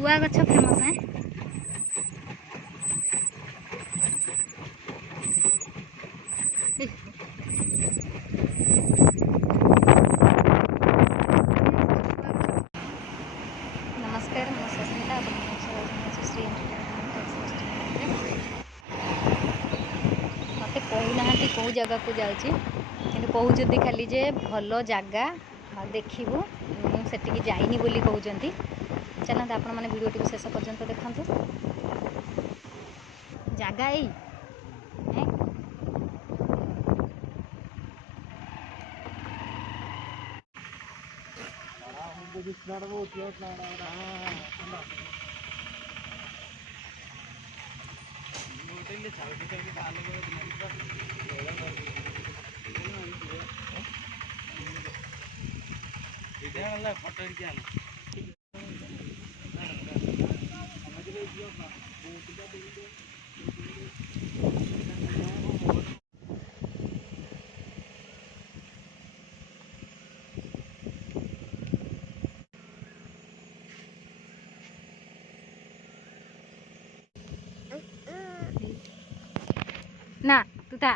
गुआ गछ फेमस है। नमस्कार मो सस्मिता श्री मत कहूना कौ जगह को जाऊँगी कहते खाली जे भल जगह देखू मुझे जाइनी बोली कहते। चलते आपण मैंने वीडियो टी शेष पर्यंत देखु जगह यही ना तू था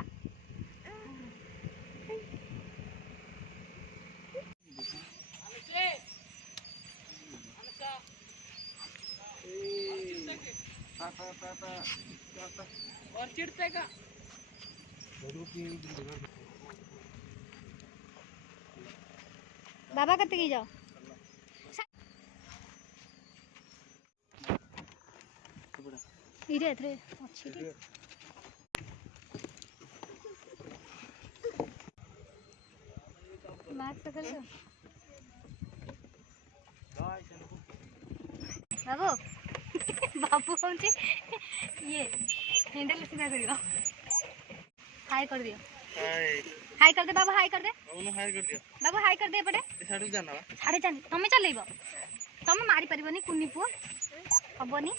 और चिढ़ते का बाबा कते की जाओ इरे एथरे अच्छी टी मार्क्स कर लो बाबू बाबू कौन ये हैंडल सीधा करियो हाय कर दियो हाय कर दे बाबू हाय कर दे हाय कर दियो बाबू हाय कर दे एपटे साडू जाना साडे जान तमे चलेइबो तमे मारी परिबोनी कुन्नी पुओ हबोनी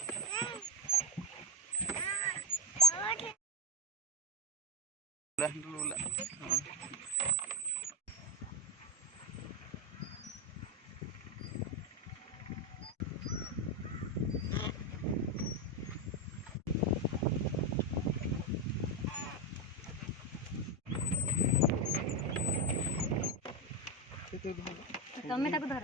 तमे ताको धर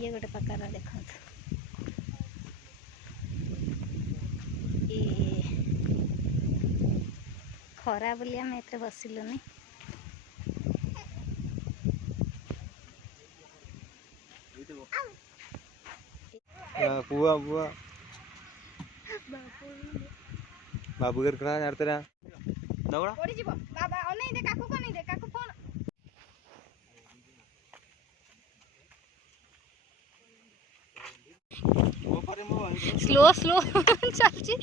ये गोटे प्रकार देखो खरा बोली आम एत बसिलुनि बुआ बुआ बाबू घर करा यार तेरा दौड़ा ओडी जीवो बाबा ओनै दे काकू को नै दे काकू फोन स्लो स्लो चलची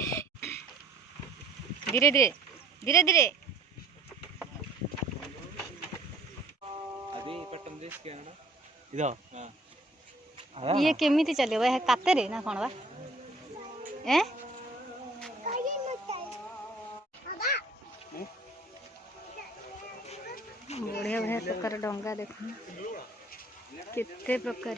धीरे धीरे धीरे धीरे अभी पटन देश के ना इधर हां ये केमिति चलेबो है काते रे ना कोन बा ए बढ़िया बढ़िया प्रकार डंगा देखो केते प्रकार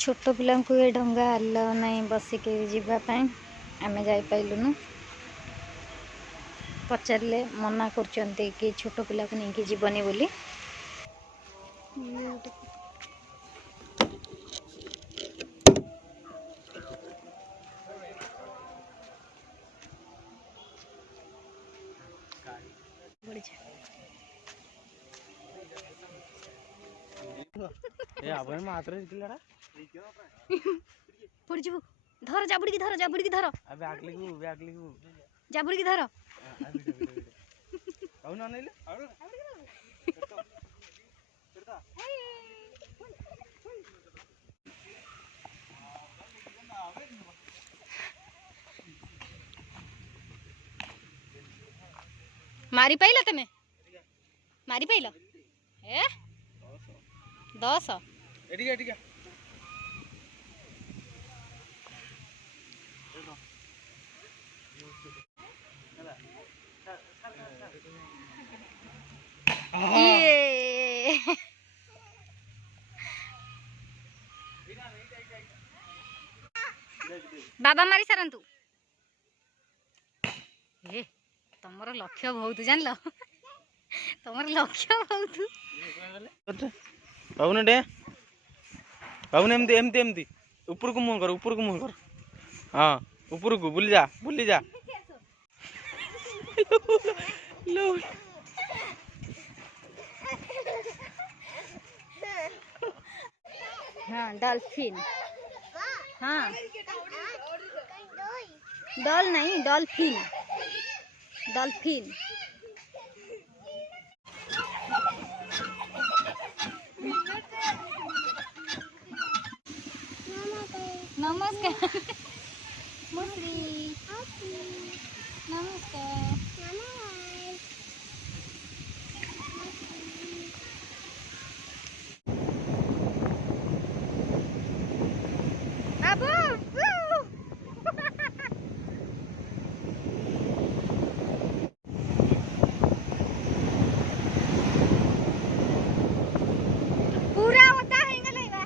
छोट पिला को ये डंगा आल नहीं बसिक जावाई आम जाइलुनु पचारे मना कर छोट पिला को लेकिन जीवनी बोली धर जाबुड़ी की धर जाबुड़ी की धर जाबुड़ी की धर मारी पाइल तमें मारी पाइल ए 10 ये बाबा मारी सारंतु ए तमर लक्ष्य बहुत जान लो तमर लक्ष्य बहुत बाबू डे बाबू एमती एमती एमती ऊपर को मुँह कर हाँ ऊपर को बुली जा हाँ डॉल्फिन हाँ डॉल नहीं डॉल्फिन डॉल्फिन नमस्कार मुसरी नमस्कार बाबू पूरा होता है इंगलेगा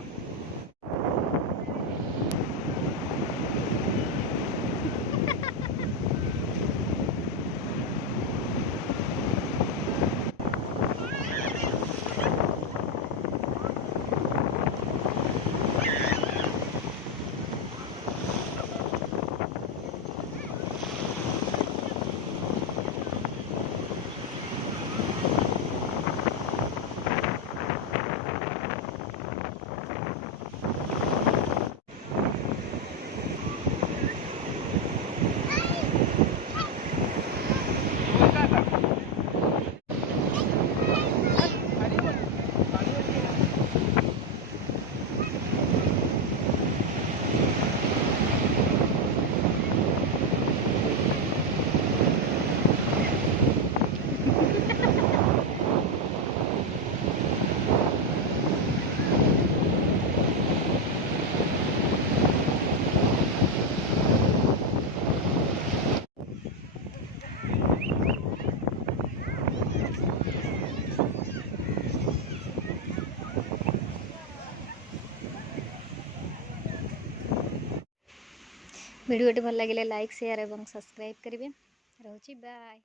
वीडियो भल लगे लाइक शेयर और सब्सक्राइब करेंगे। रोची बाय।